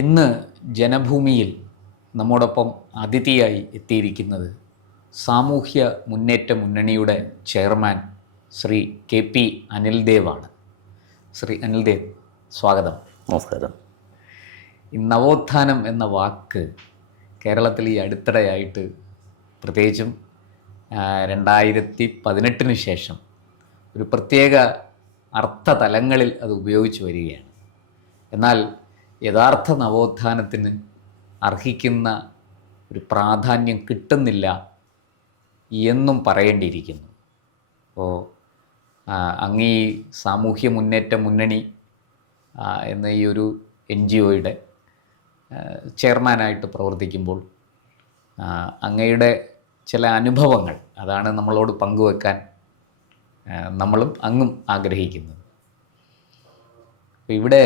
ഇന്ന് ജനഭൂമിയിൽ നമ്മോടൊപ്പം അതിഥിയായി എത്തിയിരിക്കുന്നത് സാമൂഹ്യ മുന്നേറ്റ മുന്നണിയുടെ ചെയർമാൻ ശ്രീ KP അനിൽദേവാണ്. ശ്രീ അനിൽദേവ്, സ്വാഗതം. നമസ്കാരം. ഈ നവോത്ഥാനം എന്ന വാക്ക് കേരളത്തിൽ ഈ അടുത്തിടെയായിട്ട്, പ്രത്യേകിച്ചും 2018 ശേഷം ഒരു പ്രത്യേക അർത്ഥതലങ്ങളിൽ അത് ഉപയോഗിച്ച് വരികയാണ്. എന്നാൽ യഥാർത്ഥ നവോത്ഥാനത്തിന് അർഹിക്കുന്ന ഒരു പ്രാധാന്യം കിട്ടുന്നില്ല എന്നും പറയേണ്ടിയിരിക്കുന്നു. അപ്പോൾ അങ്ങ് ഈ സാമൂഹ്യ മുന്നേറ്റ മുന്നണി എന്ന ഈ ഒരു NGOയുടെ ചെയർമാനായിട്ട് പ്രവർത്തിക്കുമ്പോൾ അങ്ങയുടെ ചില അനുഭവങ്ങൾ അതാണ് നമ്മളോട് പങ്കുവെക്കാൻ നമ്മളും അങ്ങും ആഗ്രഹിക്കുന്നത്. ഇവിടെ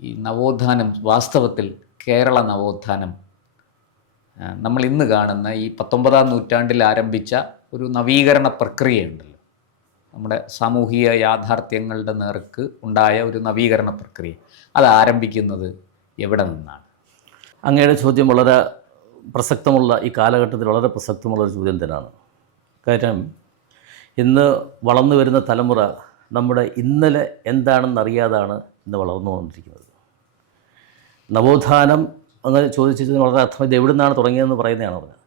ഈ നവോത്ഥാനം, വാസ്തവത്തിൽ കേരള നവോത്ഥാനം നമ്മൾ ഇന്ന് കാണുന്ന ഈ 19-ാം നൂറ്റാണ്ടിൽ ആരംഭിച്ച ഒരു നവീകരണ പ്രക്രിയയുണ്ടല്ലോ, നമ്മുടെ സാമൂഹിക യാഥാർത്ഥ്യങ്ങളുടെ നേർക്ക് ഉണ്ടായ ഒരു നവീകരണ പ്രക്രിയ, അത് ആരംഭിക്കുന്നത് എവിടെ നിന്നാണ്? അങ്ങയുടെ ചോദ്യം വളരെ പ്രസക്തമുള്ള, ഈ കാലഘട്ടത്തിൽ വളരെ പ്രസക്തമുള്ളൊരു ചോദ്യം തന്നെയാണ്. കാര്യം ഇന്ന് വളർന്നു വരുന്ന തലമുറ നമ്മുടെ ഇന്നലെ എന്താണെന്നറിയാതാണ് ഇന്ന് വളർന്നുകൊണ്ടിരിക്കുന്നത്. നവോത്ഥാനം അങ്ങനെ ചോദിച്ചതിന് വളരെ അർത്ഥം ഇത് എവിടെ നിന്നാണ് തുടങ്ങിയതെന്ന് പറയുന്നതാണ് പറഞ്ഞത്.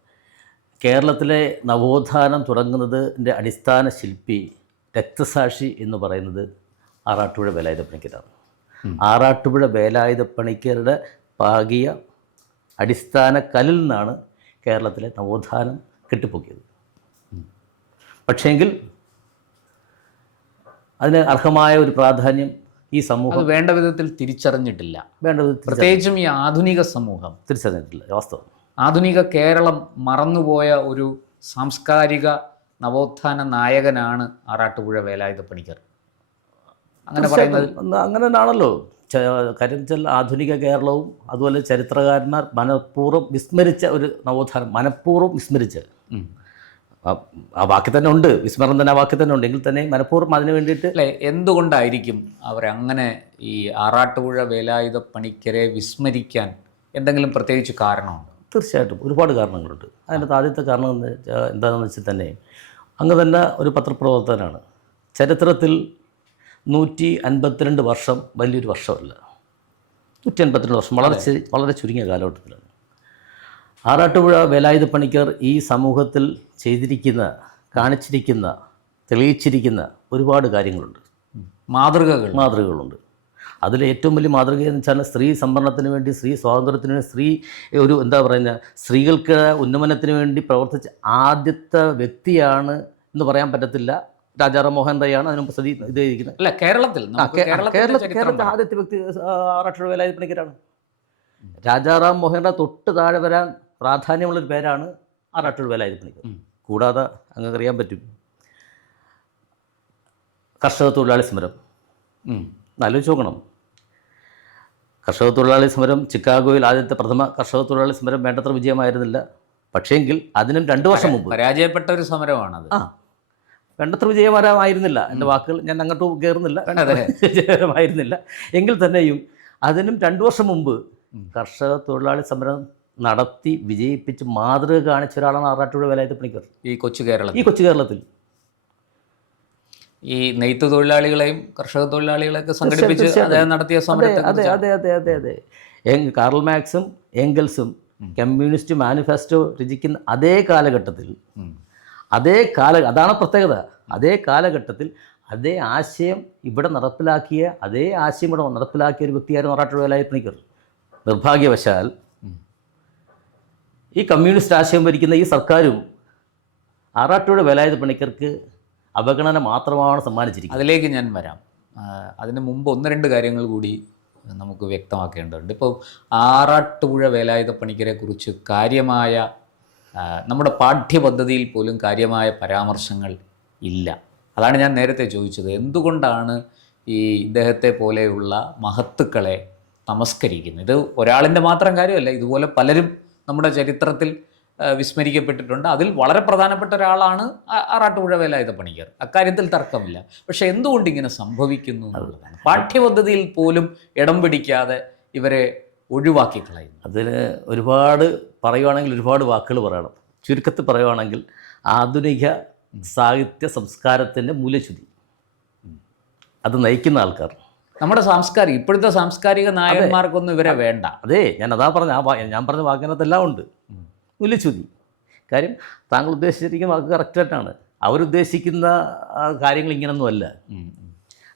കേരളത്തിലെ നവോത്ഥാനം തുടങ്ങുന്നതിൻ്റെ അടിസ്ഥാന ശില്പി, രക്തസാക്ഷി എന്ന് പറയുന്നത് ആറാട്ടുപുഴ വേലായുധപ്പണിക്കരാണ്. ആറാട്ടുപുഴ വേലായുധപ്പണിക്കരുടെ പാകിയ അടിസ്ഥാന കല്ലിൽ നിന്നാണ് കേരളത്തിലെ നവോത്ഥാനം കെട്ടിപ്പൊക്കിയത്. പക്ഷേങ്കിൽ അതിന് അർഹമായ ഒരു പ്രാധാന്യം ഈ സമൂഹം വേണ്ട വിധത്തിൽ തിരിച്ചറിഞ്ഞിട്ടില്ല. വേണ്ട വിധത്തിൽ പ്രത്യേകിച്ചും ഈ ആധുനിക സമൂഹം തിരിച്ചറിഞ്ഞിട്ടില്ല. വാസ്തവം, ആധുനിക കേരളം മറന്നുപോയ ഒരു സാംസ്കാരിക നവോത്ഥാന നായകനാണ് ആറാട്ടുപുഴ വേലായുധപ്പണിക്കർ. അങ്ങനെ പറയുന്നത് അങ്ങനെ തന്നെയാണല്ലോ. കാര്യം വെച്ചാൽ ആധുനിക കേരളവും അതുപോലെ ചരിത്രകാരന്മാർ മനഃപൂർവ്വം വിസ്മരിച്ച ഒരു നവോത്ഥാനം, മനഃപൂർവ്വം വിസ്മരിച്ച്, ആ വാക്കിൽ തന്നെ ഉണ്ട്, വിസ്മരണം തന്നെ ആ വാക്കിൽ തന്നെ ഉണ്ട്, എങ്കിൽ തന്നെ മനഃപൂർവ്വം അതിന് വേണ്ടിയിട്ട്. അല്ലേ, എന്തുകൊണ്ടായിരിക്കും അവരങ്ങനെ ഈ ആറാട്ടുപുഴ വേലായുധപ്പണിക്കരെ വിസ്മരിക്കാൻ എന്തെങ്കിലും പ്രത്യേകിച്ച് കാരണമുണ്ടോ? തീർച്ചയായിട്ടും ഒരുപാട് കാരണങ്ങളുണ്ട്. അതിനകത്ത് ആദ്യത്തെ കാരണം എന്താണെന്ന് വെച്ചാൽ തന്നെ അങ്ങ് തന്നെ ഒരു പത്രപ്രവർത്തകനാണ്. ചരിത്രത്തിൽ 152 വർഷം വലിയൊരു വർഷമല്ല. 152 വർഷം വളരെ ചുരുങ്ങിയ കാലഘട്ടത്തിലാണ്. ആറാട്ടുപുഴ വേലായുധപ്പണിക്കർ ഈ സമൂഹത്തിൽ ചെയ്തിരിക്കുന്ന, കാണിച്ചിരിക്കുന്ന, തെളിയിച്ചിരിക്കുന്ന ഒരുപാട് കാര്യങ്ങളുണ്ട്, മാതൃകകളുണ്ട്. അതിൽ ഏറ്റവും വലിയ മാതൃക എന്ന് വെച്ചാൽ സ്ത്രീ സംവരണത്തിന് വേണ്ടി, സ്ത്രീ സ്വാതന്ത്ര്യത്തിന് വേണ്ടി, സ്ത്രീ ഒരു എന്താ പറയുന്നത്, സ്ത്രീകൾക്ക് ഉന്നമനത്തിന് വേണ്ടി പ്രവർത്തിച്ച ആദ്യത്തെ വ്യക്തിയാണ് എന്ന് പറയാൻ പറ്റത്തില്ല. രാജാറാം മോഹൻ റോയാണ് അതിന് മുമ്പ് ഇത് ചെയ്തിരിക്കുന്നത്. അല്ല, കേരളത്തിൽ ആദ്യത്തെ വ്യക്തി ആറാട്ടുപുഴ വേലായുധപ്പണിക്കരാണ്. രാജാറാം മോഹൻ റോയ് തൊട്ട് താഴെ വരാൻ പ്രാധാന്യമുള്ളൊരു പേരാണ് ആറാട്ടുപുഴ വേലായുധപ്പണിക്കർ. കൂടാതെ അങ്ങനെ അറിയാൻ പറ്റും കർഷക തൊഴിലാളി സമരം. ആലോചിച്ച് നോക്കണം. കർഷക തൊഴിലാളി സമരം ചിക്കാഗോയിൽ ആദ്യത്തെ പ്രഥമ കർഷക തൊഴിലാളി സമരം വേണ്ടത്ര വിജയമായിരുന്നില്ല. പക്ഷേങ്കിൽ അതിനും 2 വർഷം മുമ്പ് പരാജയപ്പെട്ട ഒരു സമരമാണത്. വേണ്ടത്ര വിജയകരമായിരുന്നില്ല. എൻ്റെ വാക്കുകൾ ഞാൻ അങ്ങോട്ട് കയറുന്നില്ല, വിജയകരമായിരുന്നില്ല. എങ്കിൽ തന്നെയും അതിനും 2 വർഷം മുമ്പ് കർഷക തൊഴിലാളി സമരം നടത്തി വിജയിപ്പിച്ച് മാതൃക കാണിച്ച ഒരാളാണ് ആറാട്ടുപുഴ വേലായുധപ്പണിക്കർ. ഈ കൊച്ചു കേരളത്തിൽ ഈ നെയ്ത്ത് തൊഴിലാളികളെയും കർഷക തൊഴിലാളികളെയൊക്കെ സംഘടിപ്പിച്ച് അദ്ദേഹം നടത്തിയ സമരത്തെ. അതെ. കാർൽ മാർക്സും എംഗൽസും കമ്മ്യൂണിസ്റ്റ് മാനിഫെസ്റ്റോ രചിക്കുന്ന അതേ കാലഘട്ടത്തിൽ, അതാണ് പ്രത്യേകത. അതേ കാലഘട്ടത്തിൽ അതേ ആശയം ഇവിടെ നടപ്പിലാക്കിയ ഒരു വ്യക്തിയായിരുന്നു ആറാട്ടുപുഴ വേലായുധപ്പണിക്കർ. നിർഭാഗ്യവശാൽ ഈ കമ്മ്യൂണിസ്റ്റ് ആശയം ഭരിക്കുന്ന ഈ സർക്കാരും ആറാട്ടുപുഴ വേലായുധപ്പണിക്കർക്ക് അവഗണന മാത്രമാണ് സമ്മാനിച്ചിരിക്കുന്നത്. അതിലേക്ക് ഞാൻ വരാം. അതിന് മുമ്പ് 1-2 കാര്യങ്ങൾ കൂടി നമുക്ക് വ്യക്തമാക്കേണ്ടതുണ്ട്. ഇപ്പോൾ ആറാട്ടുപുഴ വേലായുധപ്പണിക്കരെ കുറിച്ച് കാര്യമായ, നമ്മുടെ പാഠ്യപദ്ധതിയിൽ പോലും കാര്യമായ പരാമർശങ്ങൾ ഇല്ല. അതാണ് ഞാൻ നേരത്തെ ചോദിച്ചത്, എന്തുകൊണ്ടാണ് ഈ ഇദ്ദേഹത്തെ പോലെയുള്ള മഹത്തുക്കളെ നമസ്കരിക്കുന്നത്? ഇത് ഒരാളിൻ്റെ മാത്രം കാര്യമല്ല, ഇതുപോലെ പലരും നമ്മുടെ ചരിത്രത്തിൽ വിസ്മരിക്കപ്പെട്ടിട്ടുണ്ട്. അതിൽ വളരെ പ്രധാനപ്പെട്ട ഒരാളാണ് ആറാട്ടുപുഴ വേലായുധപ്പണിക്കർ, അക്കാര്യത്തിൽ തർക്കമില്ല. പക്ഷേ എന്തുകൊണ്ട് ഇങ്ങനെ സംഭവിക്കുന്നു എന്നുള്ളതാണ്. പാഠ്യപദ്ധതിയിൽ പോലും ഇടം പിടിക്കാതെ ഇവരെ ഒഴിവാക്കി കളയുന്നു? അതിന് ഒരുപാട് പറയുവാണെങ്കിൽ ഒരുപാട് വാക്കുകൾ പറയണം. ചുരുക്കത്തിൽ പറയുവാണെങ്കിൽ ആധുനിക സാഹിത്യ സംസ്കാരത്തിൻ്റെ മൂല്യച്യുതി, അത് നയിക്കുന്ന ആൾക്കാർ, നമ്മുടെ ഇപ്പോഴത്തെ സാംസ്കാരിക നായകന്മാർക്കൊന്നും ഇവരെ വേണ്ട. അതെ, ഞാൻ അതാ ഞാൻ പറഞ്ഞ വാക്കിനകത്തെല്ലാം ഉണ്ട് മൂല്യച്യുതി. കാര്യം താങ്കൾ ഉദ്ദേശിച്ചിരിക്കുന്ന വാക്ക് കറക്റ്റായിട്ടാണ്. അവരുദ്ദേശിക്കുന്ന കാര്യങ്ങൾ ഇങ്ങനൊന്നുമല്ല.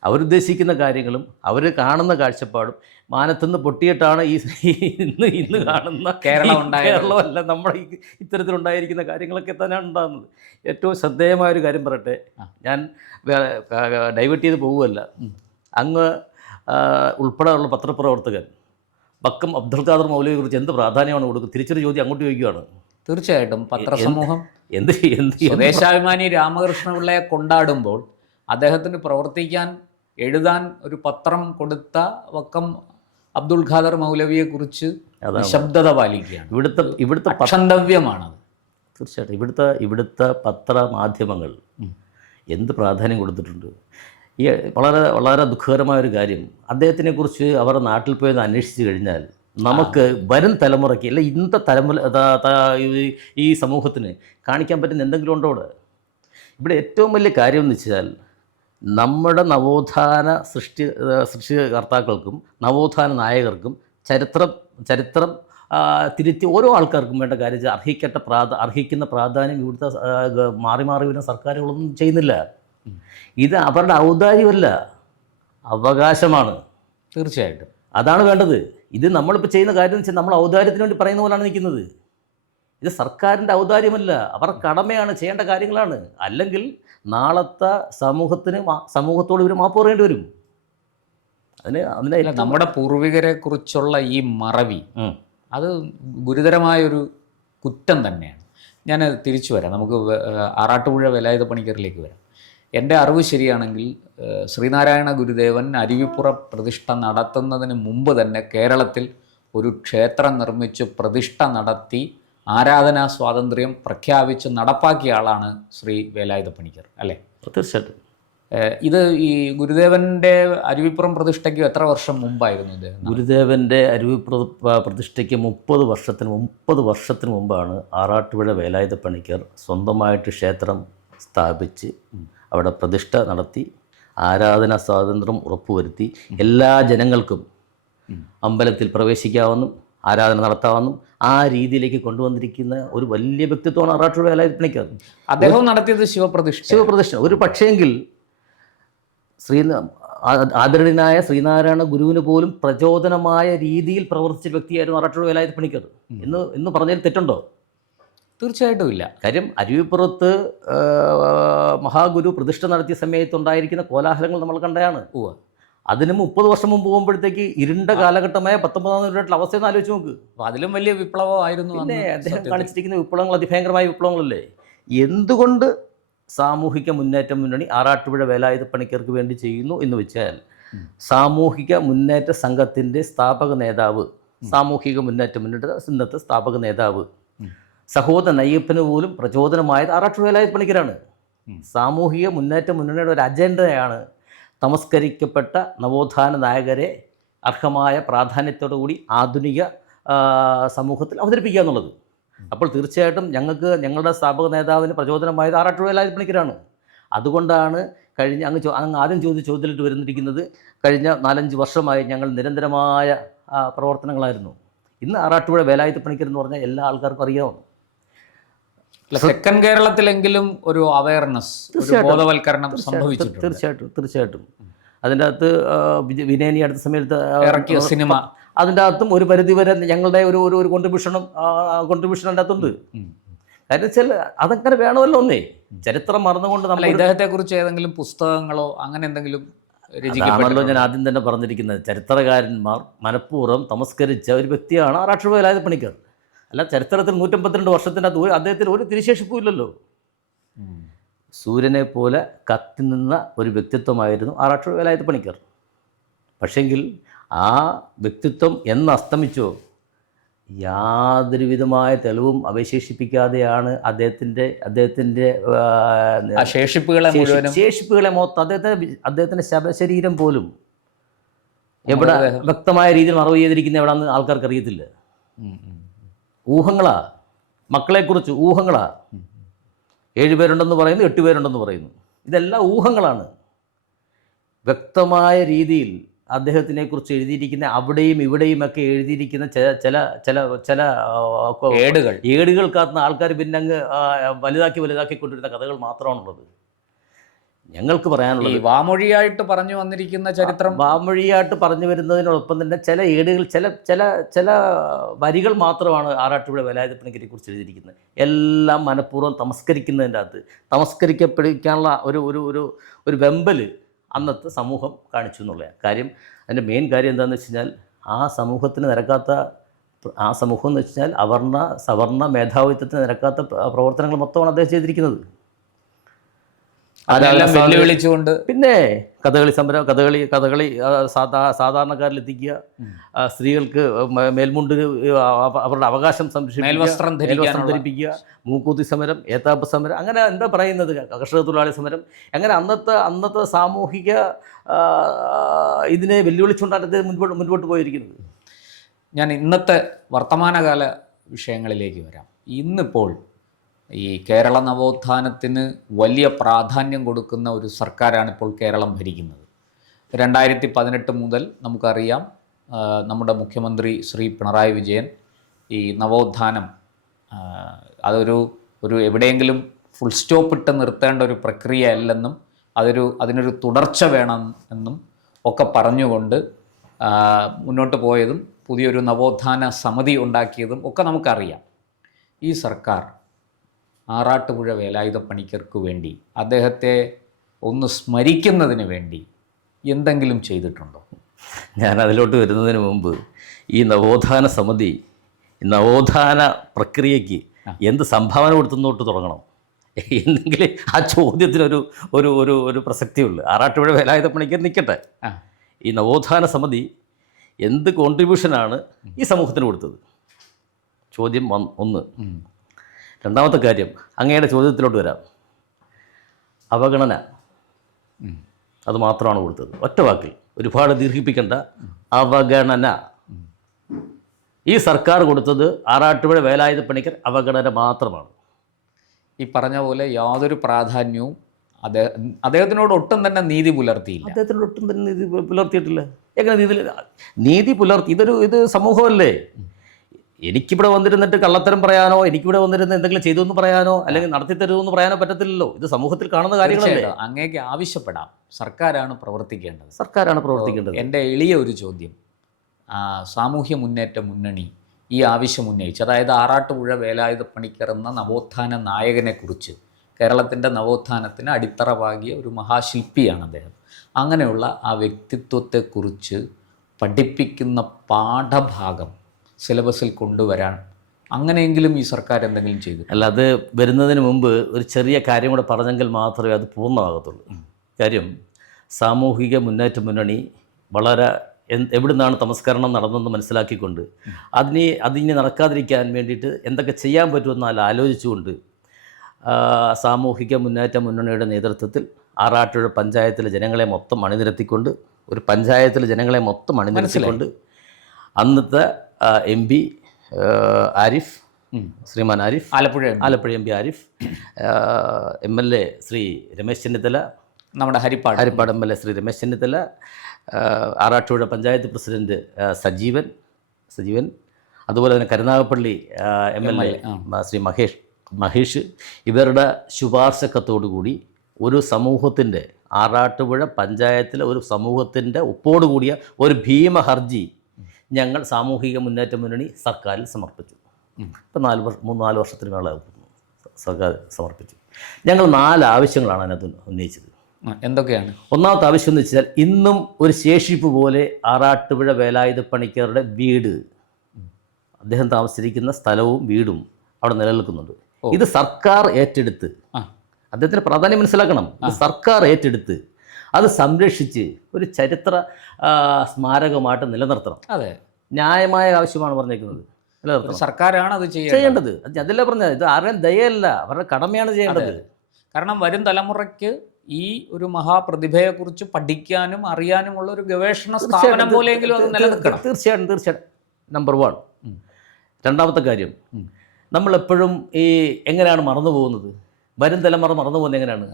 അവരുദ്ദേശിക്കുന്ന കാര്യങ്ങളും അവർ കാണുന്ന കാഴ്ചപ്പാടും മാനത്തുനിന്ന് പൊട്ടിയിട്ടാണ് ഇന്ന് കാണുന്ന കേരളമല്ല നമ്മുടെ ഇത്തരത്തിലുണ്ടായിരിക്കുന്ന കാര്യങ്ങളൊക്കെ തന്നെയാണ് ഉണ്ടാകുന്നത്. ഏറ്റവും ശ്രദ്ധേയമായൊരു കാര്യം പറയട്ടെ, ഞാൻ ഡൈവേർട്ട് ചെയ്ത് പോകുമല്ല. അങ്ങ് ഉൾപ്പെടെയുള്ള പത്രപ്രവർത്തകൻ വക്കം അബ്ദുൽ ഖാദർ മൗലവിയെ കുറിച്ച് എന്ത് പ്രാധാന്യമാണ് കൊടുക്കുക? തിരിച്ചൊരു ചോദ്യം അങ്ങോട്ട് ചോദിക്കുകയാണ്. തീർച്ചയായിട്ടും പത്രസമൂഹം എന്ത് സ്വദേശാഭിമാനി രാമകൃഷ്ണപിള്ളയെ കൊണ്ടാടുമ്പോൾ അദ്ദേഹത്തിന് പ്രവർത്തിക്കാൻ എഴുതാൻ ഒരു പത്രം കൊടുത്ത വക്കം അബ്ദുൽ ഖാദർ മൗലവിയെ കുറിച്ച് നിശബ്ദത പാലിക്കുകയാണ്. ഇവിടുത്തെ പക്ഷന്തവ്യമാണത്. തീർച്ചയായിട്ടും ഇവിടുത്തെ പത്രമാധ്യമങ്ങൾ എന്ത് പ്രാധാന്യം കൊടുത്തിട്ടുണ്ട്. ഈ വളരെ വളരെ ദുഃഖകരമായൊരു കാര്യം, അദ്ദേഹത്തിനെക്കുറിച്ച് അവരുടെ നാട്ടിൽ പോയത് അന്വേഷിച്ച് കഴിഞ്ഞാൽ നമുക്ക് വരും തലമുറയ്ക്ക് അല്ല ഇന്നത്തെ ഈ സമൂഹത്തിന് കാണിക്കാൻ പറ്റുന്ന എന്തെങ്കിലും ഉണ്ടോ? ഇവിടെ ഏറ്റവും വലിയ കാര്യം എന്ന് വെച്ചാൽ നമ്മുടെ നവോത്ഥാന സൃഷ്ടികർത്താക്കൾക്കും നവോത്ഥാന നായകർക്കും ചരിത്രം തിരുത്തി ഓരോ ആൾക്കാർക്കും വേണ്ട കാര്യം അർഹിക്കുന്ന പ്രാധാന്യം ഇവിടുത്തെ മാറി വരുന്ന സർക്കാരുകളൊന്നും ചെയ്യുന്നില്ല. ഇത് അവരുടെ ഔദാര്യമല്ല, അവകാശമാണ്. തീർച്ചയായിട്ടും അതാണ് വേണ്ടത്. ഇത് നമ്മളിപ്പോൾ ചെയ്യുന്ന കാര്യം എന്ന് വെച്ചാൽ നമ്മൾ ഔദാര്യത്തിന് വേണ്ടി പറയുന്ന പോലാണ് നിൽക്കുന്നത്. ഇത് സർക്കാരിൻ്റെ ഔദാര്യമല്ല, അവരുടെ കടമയാണ്, ചെയ്യേണ്ട കാര്യങ്ങളാണ്. അല്ലെങ്കിൽ നാളത്തെ സമൂഹത്തോട് ഇവർ മാപ്പ് പറയേണ്ടി വരും. അതിന് നമ്മുടെ പൂർവികരെ കുറിച്ചുള്ള ഈ മറവി അത് ഗുരുതരമായൊരു കുറ്റം തന്നെയാണ്. ഞാൻ തിരിച്ചു വരാം, നമുക്ക് ആറാട്ടുപുഴ വേലായുധ പണിക്കറിലേക്ക് വരാം. എൻ്റെ അറിവ് ശരിയാണെങ്കിൽ ശ്രീനാരായണ ഗുരുദേവൻ അരുവിപ്പുറ പ്രതിഷ്ഠ നടത്തുന്നതിന് മുമ്പ് തന്നെ കേരളത്തിൽ ഒരു ക്ഷേത്രം നിർമ്മിച്ച് പ്രതിഷ്ഠ നടത്തി ആരാധനാ സ്വാതന്ത്ര്യം പ്രഖ്യാപിച്ച് നടപ്പാക്കിയ ആളാണ് ശ്രീ വേലായുധ പണിക്കർ, അല്ലേ? തീർച്ചയായിട്ടും. ഇത് ഈ ഗുരുദേവൻ്റെ അരുവിപ്പുറം പ്രതിഷ്ഠയ്ക്ക് എത്ര വർഷം മുമ്പായിരുന്നു ഇത്? ഗുരുദേവൻ്റെ അരുവിപ്പുറ പ്രതിഷ്ഠയ്ക്ക് 30 വർഷത്തിന് മുമ്പാണ് ആറാട്ടുപുഴ വേലായുധ പണിക്കർ സ്വന്തമായിട്ട് ക്ഷേത്രം സ്ഥാപിച്ച് അവിടെ പ്രതിഷ്ഠ നടത്തി ആരാധനാ സ്വാതന്ത്ര്യം ഉറപ്പുവരുത്തി എല്ലാ ജനങ്ങൾക്കും അമ്പലത്തിൽ പ്രവേശിക്കാമെന്നും ആരാധന നടത്താമെന്നും ആ രീതിയിലേക്ക് കൊണ്ടുവന്നിരിക്കുന്ന ഒരു വലിയ വ്യക്തിത്വമാണ് ആറാട്ടുപുഴ വേലായുധ പണിക്കർ. അദ്ദേഹം നടത്തിയത് ശിവപ്രതിഷ്ഠ. ഒരു പക്ഷേങ്കിൽ ആദരണീയനായ ശ്രീനാരായണ ഗുരുവിന് പോലും പ്രചോദനമായ രീതിയിൽ പ്രവർത്തിച്ച വ്യക്തിയായിരുന്നു ആറാട്ടുപുഴ വേലായുധ പണിക്കർ എന്ന് പറഞ്ഞതിൽ തെറ്റുണ്ടോ? തീർച്ചയായിട്ടും ഇല്ല. കാര്യം അരുവിപ്പുറത്ത് മഹാഗുരു പ്രതിഷ്ഠ നടത്തിയ സമയത്തുണ്ടായിരിക്കുന്ന കോലാഹലങ്ങൾ നമ്മൾ കണ്ടതാണ്. അതിന് 30 വർഷം മുമ്പ് പോകുമ്പോഴത്തേക്ക് ഇരുണ്ട കാലഘട്ടമായ 19-ാം നൂറ്റാണ്ടിലെ അവസ്ഥയെന്ന് ആലോചിച്ച് നോക്ക്. അതിലും വലിയ വിപ്ലവമായിരുന്നു അദ്ദേഹം കാണിച്ചിരിക്കുന്ന വിപ്ലവങ്ങൾ, അതിഭയങ്കരമായ വിപ്ലവങ്ങളല്ലേ. എന്തുകൊണ്ട് സാമൂഹിക മുന്നേറ്റ മുന്നണി ആറാട്ടുപുഴ വേലായുധ പണിക്കർക്ക് വേണ്ടി ചെയ്യുന്നു എന്ന് വെച്ചാൽ, സാമൂഹിക മുന്നേറ്റ സംഘത്തിൻ്റെ സ്ഥാപക നേതാവ്, സാമൂഹിക മുന്നേറ്റ മുന്നണിയുടെ ഇന്നത്തെ സ്ഥാപക നേതാവ് സഹോദരൻ അയ്യപ്പന് പോലും പ്രചോദനമായത് ആറാട്ടുപുഴ വേലായുധ പണിക്കരാണ്. സാമൂഹിക മുന്നേറ്റ മുന്നണിയുടെ ഒരു അജണ്ടയാണ് തമസ്കരിക്കപ്പെട്ട നവോത്ഥാന നായകരെ അർഹമായ പ്രാധാന്യത്തോടുകൂടി ആധുനിക സമൂഹത്തിൽ അവതരിപ്പിക്കുക എന്നുള്ളത്. അപ്പോൾ തീർച്ചയായിട്ടും ഞങ്ങളുടെ സ്ഥാപക നേതാവിന് പ്രചോദനമായത് ആറാട്ടുപുഴ വേലായുധ പണിക്കരാണ്. അതുകൊണ്ടാണ് അങ്ങ് ആദ്യം ചോദ്യത്തിലിട്ട് വരുന്നിരിക്കുന്നത് കഴിഞ്ഞ 4-5 വർഷമായി ഞങ്ങൾ നിരന്തരമായ പ്രവർത്തനങ്ങളായിരുന്നു. ഇന്ന് ആറാട്ടുപുഴ വേലായുധ പണിക്കർ എന്ന് പറഞ്ഞാൽ എല്ലാ ആൾക്കാർക്കും അറിയാം. തെക്കൻ കേരളത്തിലെങ്കിലും ഒരു അവയർനെസ്, ബോധവൽക്കരണം സംഭവിച്ചിട്ടുണ്ട്. തീർച്ചയായിട്ടും. അതിൻ്റെ അകത്ത് വിനയനി അടുത്ത സമയത്ത് ഇറക്കിയ സിനിമ, അതിൻ്റെ അകത്തും ഒരു പരിധിവരെ ഞങ്ങളുടെ ഒരു കോൺട്രിബ്യൂഷൻ അതിൻ്റെ അകത്തുണ്ട്. കാര്യം വെച്ചാൽ അതങ്ങനെ വേണമല്ലോ. ഒന്നേ ചരിത്രം മറന്നുകൊണ്ട് നമ്മൾ ഇദ്ദേഹത്തെ കുറിച്ച് ഏതെങ്കിലും പുസ്തകങ്ങളോ അങ്ങനെ എന്തെങ്കിലും രചിക്കപ്പെട്ടോ? ഞാൻ ആദ്യം തന്നെ പറഞ്ഞിരിക്കുന്നത്, ചരിത്രകാരന്മാർ മനഃപൂർവ്വം തമസ്കരിച്ച ഒരു വ്യക്തിയാണ് ആറാട്ടുപുഴ വേലായുധ പണിക്കർ. അല്ല, ചരിത്രത്തിൽ 152 വർഷത്തിനകത്ത് അദ്ദേഹത്തിന് ഒരു തിരിശേഷിപ്പും ഇല്ലല്ലോ. സൂര്യനെ പോലെ കത്തി നിന്ന ഒരു വ്യക്തിത്വമായിരുന്നു ആറാട്ടുപുഴ വേലായുധ പണിക്കർ. പക്ഷെങ്കിൽ ആ വ്യക്തിത്വം എന്ന് അസ്തമിച്ചോ യാതൊരു വിധമായ തെളിവും അവശേഷിപ്പിക്കാതെയാണ് അദ്ദേഹത്തിൻ്റെ ശേഷിപ്പുകളെ മൊത്തം അദ്ദേഹത്തിൻ്റെ ശവശരീരം പോലും എവിടെ വ്യക്തമായ രീതിയിൽ മറവ് ചെയ്തിരിക്കുന്ന എവിടെയാണെന്ന് ആൾക്കാർക്ക് അറിയത്തില്ല. ഊഹങ്ങളാ, മക്കളെക്കുറിച്ച് ഊഹങ്ങളാ. 7 പേരുണ്ടെന്ന് പറയുന്നു, 8 പേരുണ്ടെന്ന് പറയുന്നു. ഇതെല്ലാം ഊഹങ്ങളാണ്. വ്യക്തമായ രീതിയിൽ അദ്ദേഹത്തിനെക്കുറിച്ച് എഴുതിയിരിക്കുന്ന അവിടെയും ഇവിടെയുമൊക്കെ എഴുതിയിരിക്കുന്ന ചില ചില ചില ഏടുകൾക്കകത്ത് ആൾക്കാർ പിന്നെ അങ്ങ് വലുതാക്കി കൊണ്ടിരുന്ന കഥകൾ മാത്രമാണുള്ളത്. ഞങ്ങൾക്ക് പറയാനുള്ളത് വാമൊഴിയായിട്ട് പറഞ്ഞു വന്നിരിക്കുന്ന ചരിത്രം, വാമൊഴിയായിട്ട് പറഞ്ഞു വരുന്നതിനോടൊപ്പം തന്നെ ചില ഏടുകൾ, ചില വരികൾ മാത്രമാണ് ആറാട്ടുപുഴ വേലായുധപ്പണിക്കരെ കുറിച്ച് എഴുതിയിരിക്കുന്നത്. എല്ലാം മനഃപൂർവ്വം തമസ്കരിക്കുന്നതിൻ്റെ അകത്ത് തമസ്കരിക്കപ്പെടിക്കാനുള്ള ഒരു വെമ്പൽ അന്നത്തെ സമൂഹം കാണിച്ചു എന്നുള്ള കാര്യം. അതിൻ്റെ മെയിൻ കാര്യം എന്താണെന്ന് വെച്ച് കഴിഞ്ഞാൽ ആ സമൂഹത്തിന് നിരക്കാത്ത, ആ സമൂഹം എന്ന് വെച്ച് കഴിഞ്ഞാൽ സവർണ മേധാവിത്വത്തിന് നിരക്കാത്ത പ്രവർത്തനങ്ങൾ മൊത്തമാണ് അദ്ദേഹം ചെയ്തിരിക്കുന്നത്. വെല്ലുവിളിച്ചുകൊണ്ട് പിന്നെ കഥകളി സമരം, കഥകളി സാധാരണക്കാരിലെത്തിക്കുക, സ്ത്രീകൾക്ക് മേൽമുണ്ട് അവരുടെ അവകാശം മേൽവസ്ത്രം ധരിപ്പിക്കുക, മൂക്കൂത്തി സമരം, ഏത്താപ്പ് സമരം, അങ്ങനെ എന്താ പറയുന്നത്, കർഷക തൊഴിലാളി സമരം, അങ്ങനെ അന്നത്തെ സാമൂഹിക ഇതിനെ വെല്ലുവിളിച്ചുകൊണ്ടാണ് അദ്ദേഹം മുൻപോട്ട് പോയിരിക്കുന്നത്. ഞാൻ ഇന്നത്തെ വർത്തമാനകാല വിഷയങ്ങളിലേക്ക് വരാം. ഇന്നിപ്പോൾ ഈ കേരള നവോത്ഥാനത്തിന് വലിയ പ്രാധാന്യം കൊടുക്കുന്ന ഒരു സർക്കാരാണ് ഇപ്പോൾ കേരളം ഭരിക്കുന്നത്. 2018 മുതൽ നമുക്കറിയാം, നമ്മുടെ മുഖ്യമന്ത്രി ശ്രീ പിണറായി വിജയൻ ഈ നവോത്ഥാനം അതൊരു എവിടെയെങ്കിലും ഫുൾ സ്റ്റോപ്പ് ഇട്ട് നിർത്തേണ്ട ഒരു പ്രക്രിയ അല്ലെന്നും അതിനൊരു തുടർച്ച വേണം എന്നും ഒക്കെ പറഞ്ഞുകൊണ്ട് മുന്നോട്ട് പോയതും പുതിയൊരു നവോത്ഥാന സമിതി ഉണ്ടാക്കിയതും ഒക്കെ നമുക്കറിയാം. ഈ സർക്കാർ ആറാട്ടുപുഴ വേലായുധപ്പണിക്കർക്ക് വേണ്ടി, അദ്ദേഹത്തെ ഒന്ന് സ്മരിക്കുന്നതിന് വേണ്ടി എന്തെങ്കിലും ചെയ്തിട്ടുണ്ടോ? ഞാൻ അതിലോട്ട് വരുന്നതിന് മുമ്പ് ഈ നവോത്ഥാന സമിതി, നവോത്ഥാന പ്രക്രിയയ്ക്ക് എന്ത് സംഭാവന കൊടുത്തുന്നോട്ട് തുടങ്ങണം എന്നെങ്കിൽ ആ ചോദ്യത്തിനൊരു ഒരു ഒരു ഒരു പ്രസക്തിയുള്ളൂ. ആറാട്ടുപുഴ വേലായുധപ്പണിക്കർ നിൽക്കട്ടെ, ഈ നവോത്ഥാന സമിതി എന്ത് കോൺട്രിബ്യൂഷനാണ് ഈ സമൂഹത്തിന് കൊടുത്തത്? ചോദ്യം 1. രണ്ടാമത്തെ കാര്യം, അങ്ങയുടെ ചോദ്യത്തിലോട്ട് വരാം. അവഗണന, അത് മാത്രമാണ് കൊടുത്തത്. ഒറ്റ വാക്കിൽ, ഒരുപാട് ദീർഘിപ്പിക്കേണ്ട, അവഗണന. ഈ സർക്കാർ കൊടുത്തത് ആറാട്ടുപുഴ വേലായുധപ്പണിക്കർ അവഗണന മാത്രമാണ്. ഈ പറഞ്ഞ പോലെ യാതൊരു പ്രാധാന്യവും അദ്ദേഹത്തിനോട് ഒട്ടും തന്നെ നീതി പുലർത്തിയില്ല. അദ്ദേഹത്തിനോട് ഒട്ടും തന്നെ നീതി പുലർത്തിയിട്ടില്ല. എങ്ങനെ നീതി പുലർത്തി? ഇത് സമൂഹമല്ലേ? എനിക്കിവിടെ വന്നിരുന്നിട്ട് കള്ളത്തരം പറയാനോ, എനിക്കിവിടെ വന്നിരുന്ന് എന്തെങ്കിലും ചെയ്തു എന്ന് പറയാനോ, അല്ലെങ്കിൽ നടത്തി തരുമെന്ന് പറയാനോ പറ്റത്തില്ലല്ലോ. ഇത് സമൂഹത്തിൽ കാണുന്ന കാര്യങ്ങളല്ലേ. അങ്ങേക്ക് ആവശ്യപ്പെടാം, സർക്കാരാണ് പ്രവർത്തിക്കേണ്ടത്. എൻ്റെ എളിയ ഒരു ചോദ്യം, സാമൂഹ്യ മുന്നേറ്റ മുന്നണി ഈ ആവശ്യം ഉന്നയിച്ചു, അതായത് ആറാട്ടുപുഴ വേലായുധപ്പണിക്കർ എന്ന നവോത്ഥാന നായകനെക്കുറിച്ച്, കേരളത്തിൻ്റെ നവോത്ഥാനത്തിന് അടിത്തറ പാകിയ ഒരു മഹാശില്പിയാണ് അദ്ദേഹം. അങ്ങനെയുള്ള ആ വ്യക്തിത്വത്തെക്കുറിച്ച് പഠിപ്പിക്കുന്ന പാഠഭാഗം സിലബസിൽ കൊണ്ടുവരാൻ അങ്ങനെയെങ്കിലും ഈ സർക്കാർ എന്തെങ്കിലും ചെയ്തു? അല്ല, അത് വരുന്നതിന് മുമ്പ് ഒരു ചെറിയ കാര്യം കൂടെ പറഞ്ഞെങ്കിൽ മാത്രമേ അത് പൂർണ്ണമാകത്തുള്ളൂ. കാര്യം, സാമൂഹിക മുന്നേറ്റ മുന്നണി വളരെ എവിടുന്നാണ് തമസ്കരണം നടന്നതെന്ന് മനസ്സിലാക്കിക്കൊണ്ട് അതിനെ നടക്കാതിരിക്കാൻ വേണ്ടിയിട്ട് എന്തൊക്കെ ചെയ്യാൻ പറ്റുമെന്നാൽ ആലോചിച്ചുകൊണ്ട് സാമൂഹിക മുന്നേറ്റ മുന്നണിയുടെ നേതൃത്വത്തിൽ ആറാട്ടുപുഴ പഞ്ചായത്തിലെ ജനങ്ങളെ മൊത്തം അണിനിരത്തിക്കൊണ്ട് അന്നത്തെ MP ആരിഫ്, ശ്രീമാൻ ആരിഫ്, ആലപ്പുഴ MP ആരിഫ്, MLA ശ്രീ രമേശ് ചെന്നിത്തല, നമ്മുടെ ഹരിപ്പാട് MLA ശ്രീ രമേശ് ചെന്നിത്തല, ആറാട്ടുപുഴ പഞ്ചായത്ത് പ്രസിഡന്റ് സജീവൻ, അതുപോലെ തന്നെ കരുനാഗപ്പള്ളി MLA ശ്രീ മഹേഷ്, ഇവരുടെ ശുപാർശക്കത്തോടുകൂടി ഒരു സമൂഹത്തിൻ്റെ, ആറാട്ടുപുഴ പഞ്ചായത്തിലെ ഒരു സമൂഹത്തിൻ്റെ ഒപ്പോടുകൂടിയ ഒരു ഭീമ ഹർജി ഞങ്ങൾ സാമൂഹിക മുന്നേറ്റ മുന്നണി സർക്കാരിൽ സമർപ്പിച്ചു. ഇപ്പം 3-4 വർഷത്തിന് മേള സർക്കാർ സമർപ്പിച്ചു. ഞങ്ങൾ 4 ആവശ്യങ്ങളാണ് അതിനകത്ത് ഉന്നയിച്ചത്. എന്തൊക്കെയാണ്? ഒന്നാമത്തെ ആവശ്യം എന്ന് വെച്ചാൽ, ഇന്നും ഒരു ശേഷിപ്പ് പോലെ ആറാട്ടുപുഴ വേലായുധപ്പണിക്കരുടെ വീട്, അദ്ദേഹം താമസിച്ചിരിക്കുന്ന സ്ഥലവും വീടും അവിടെ നിലനിൽക്കുന്നുണ്ട്. ഇത് സർക്കാർ ഏറ്റെടുത്ത്, അദ്ദേഹത്തിന് പ്രാധാന്യം മനസ്സിലാക്കണം, സർക്കാർ ഏറ്റെടുത്ത് അത് സംരക്ഷിച്ച് ഒരു ചരിത്ര സ്മാരകമായിട്ട് നിലനിർത്തണം. അതെ, ന്യായമായ ആവശ്യമാണ് പറഞ്ഞേക്കുന്നത്. നിലനിർത്തണം. സർക്കാരാണ് അത് ചെയ്യേണ്ടത്. അതല്ല പറഞ്ഞത്, ഇത് ആരുടെയും ദയയല്ല, അവരുടെ കടമയാണ് ചെയ്യേണ്ടത്. കാരണം വരും തലമുറയ്ക്ക് ഈ ഒരു മഹാപ്രതിഭയെക്കുറിച്ച് പഠിക്കാനും അറിയാനുമുള്ള ഒരു ഗവേഷണ സ്ഥാപനം പോലെയെങ്കിലും അത് നിലനിൽക്കണം. തീർച്ചയായിട്ടും നമ്പർ 1. രണ്ടാമത്തെ കാര്യം, നമ്മളെപ്പോഴും ഈ എങ്ങനെയാണ് മറന്നു പോകുന്നത്, വരും തലമുറ മറന്നു പോകുന്നത് എങ്ങനെയാണ്?